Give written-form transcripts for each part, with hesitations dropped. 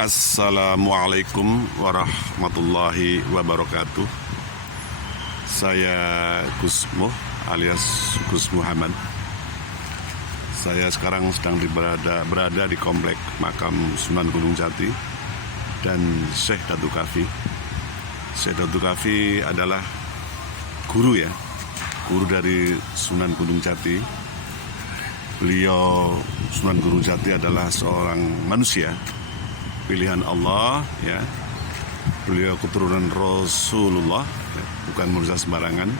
Assalamualaikum warahmatullahi wabarakatuh. Saya Gusmo alias Gus Muhammad. Saya sekarang sedang berada di komplek makam Sunan Gunung Jati dan Syekh Datuk Kafi. Syekh Datuk Kafi adalah guru dari Sunan Gunung Jati. Beliau Sunan Gunung Jati adalah seorang manusia pilihan Allah, ya. Beliau keturunan Rasulullah, ya, bukan manusia sembarangan.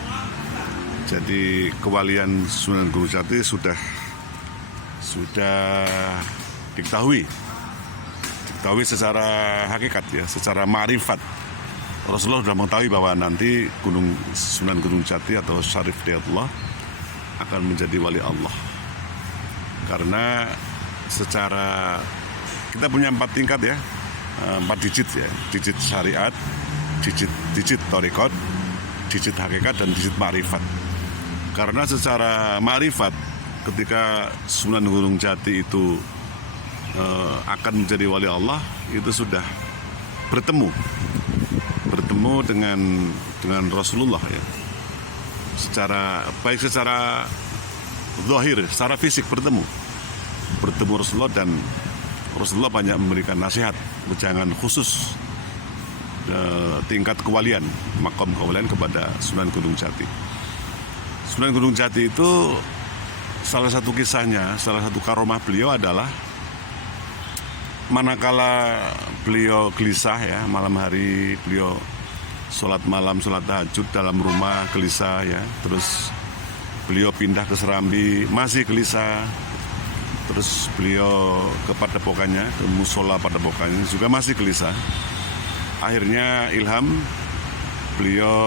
Jadi kewalian Sunan Gunung Jati sudah diketahui secara hakikat, ya, secara ma'rifat. Rasulullah sudah mengetahui bahwa nanti Sunan Gunung Jati atau Syarif Hidayatullah akan menjadi wali Allah. Karena secara kita punya 4 tingkat, ya, 4 digit, ya, digit syariat, digit thariqat, digit hakikat, dan digit ma'rifat. Karena secara ma'rifat, ketika Sunan Gunung Jati itu akan menjadi wali Allah, itu sudah bertemu dengan Rasulullah, ya. Baik secara zahir, secara fisik bertemu Rasulullah, dan Rasulullah banyak memberikan nasihat, jangan khusus tingkat kewalian, makom kewalian kepada Sunan Gunung Jati. Sunan Gunung Jati itu salah satu kisahnya, salah satu karomah beliau adalah manakala beliau gelisah, ya, malam hari beliau sholat malam, sholat tahajud dalam rumah gelisah, ya, terus beliau pindah ke Serambi masih gelisah. Terus beliau ke padepokannya, ke musola padepokannya juga masih gelisah. Akhirnya ilham, beliau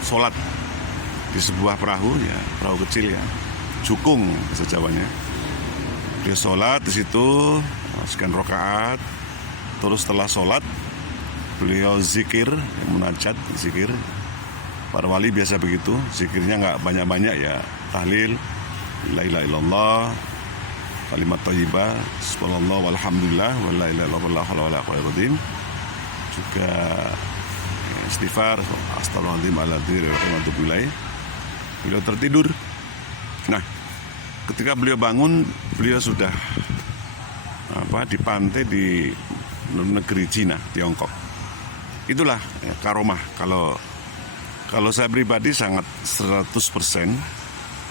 sholat di sebuah perahu, ya, perahu kecil, ya, jukung bahasa Jawanya. Beliau sholat di situ sekian rakaat. Terus setelah sholat beliau zikir, munajat, zikir. Para wali biasa begitu, zikirnya nggak banyak-banyak, ya, tahlil, la ilaha illallah, kalimat thayyibah, subhanallah walhamdulillah wala ilaha illallah wala quwwata. Juga istighfar, astagfirullahaladzim aladzim wa atubu ilaih. Beliau tertidur. Nah, ketika beliau bangun, beliau sudah di pantai di negeri Cina, Tiongkok. Itulah, ya, karomah. Kalau saya pribadi sangat 100%,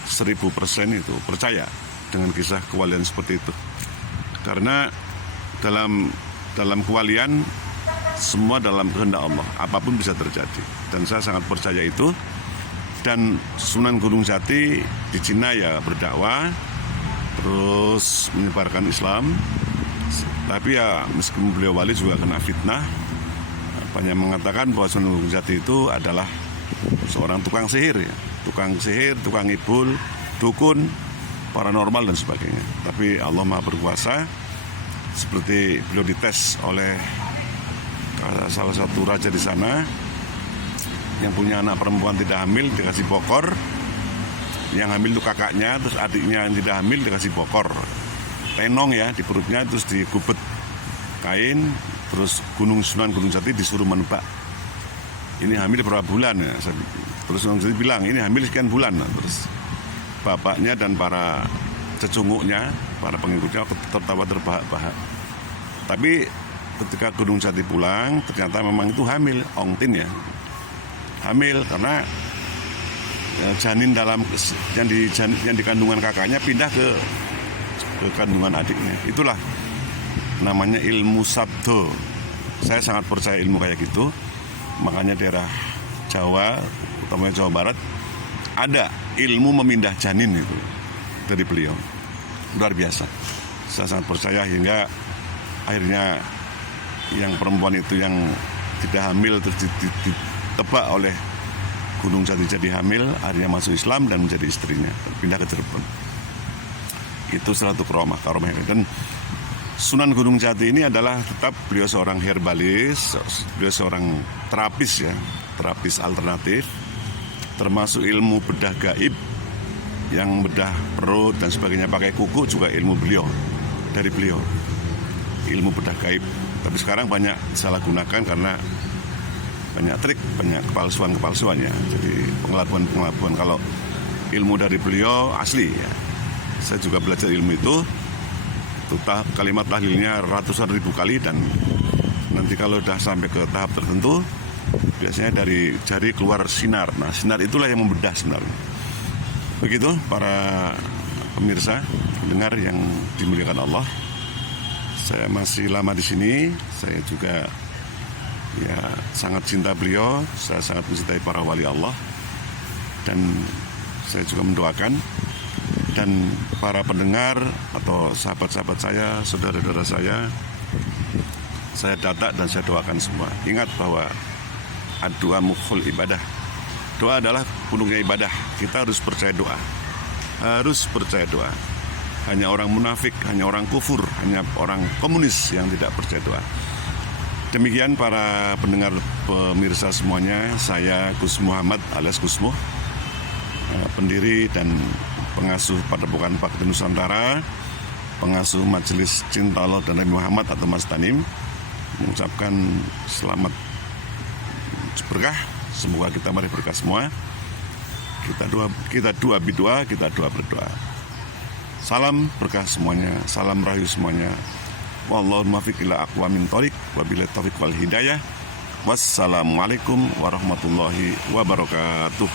1000% itu percaya dengan kisah kewalian seperti itu. Karena dalam kewalian semua dalam kehendak Allah, apapun bisa terjadi. Dan saya sangat percaya itu. Dan Sunan Gunung Jati di Cina, ya, berdakwah, terus menyebarkan Islam. Tapi, ya, meskipun beliau wali juga kena fitnah. Banyak mengatakan bahwa Sunan Gunung Jati itu adalah seorang tukang sihir, ya. Tukang ibul, dukun, paranormal dan sebagainya. Tapi Allah Maha Berkuasa. Seperti beliau dites oleh salah satu raja di sana yang punya anak perempuan tidak hamil, dikasih bokor. Yang hamil itu kakaknya, terus adiknya yang tidak hamil dikasih bokor tenong, ya, di perutnya, terus digubet kain, terus Sunan Gunung Jati disuruh menebak ini hamil berapa bulan, ya. Terus Sunan Gunung Jati bilang ini hamil sekian bulan. Nah, terus bapaknya dan para cecunguknya, para pengikutnya tertawa terbahak-bahak. Tapi ketika Gunung Jati pulang, ternyata memang itu hamil, ongtin, ya. Hamil karena, ya, janin yang di kandungan kakaknya pindah ke kandungan adiknya. Itulah namanya ilmu sabdo. Saya sangat percaya ilmu kayak gitu. Makanya daerah Jawa, utamanya Jawa Barat, ada ilmu memindah janin itu dari beliau. Luar biasa. Saya sangat percaya, hingga akhirnya yang perempuan itu yang tidak hamil terus ditebak oleh Gunung Jati jadi hamil, akhirnya masuk Islam dan menjadi istrinya, pindah ke Cirebon. Itu satu karomah. Dan Sunan Gunung Jati ini adalah tetap beliau seorang herbalis, beliau seorang terapis, ya, terapis alternatif, termasuk ilmu bedah gaib, yang bedah perut dan sebagainya pakai kuku juga ilmu beliau, dari beliau. ilmu bedah gaib. Tapi sekarang banyak disalahgunakan karena banyak trik, banyak kepalsuan ya. Jadi pengelabuan. Kalau ilmu dari beliau asli ya. Saya juga belajar ilmu itu kalimat tahlilnya ratusan ribu kali, dan nanti kalau udah sampai ke tahap tertentu biasanya dari jari keluar sinar. Nah, sinar itulah yang membedah sebenarnya. Begitu para pemirsa, pendengar yang dimuliakan Allah. Saya masih lama di sini. Saya juga ya sangat cinta beliau. Saya sangat mencintai para wali Allah. Dan saya juga mendoakan, dan para pendengar atau sahabat-sahabat saya, saudara-saudara saya data dan saya doakan semua. Ingat bahwa doa mukhul ibadah. Doa adalah penuhnya ibadah. Kita harus percaya doa. Harus percaya doa. Hanya orang munafik, hanya orang kufur, hanya orang komunis yang tidak percaya doa. Demikian para pendengar pemirsa semuanya, saya Gus Muhammad alias Gusmo, pendiri dan pengasuh Padepokan Bakti Nusantara, pengasuh Majelis Cinta Allah dan Nabi Muhammad atau Mas Tanim, mengucapkan selamat berkah. Semoga kita mari berkah semua. Kita doa berdoa. Salam berkah semuanya, salam rahayu semuanya. Wallahu muwaffiq ila aqwamit thoriq, wabillahi taufiq wal hidayah. Wassalamualaikum warahmatullahi wabarakatuh.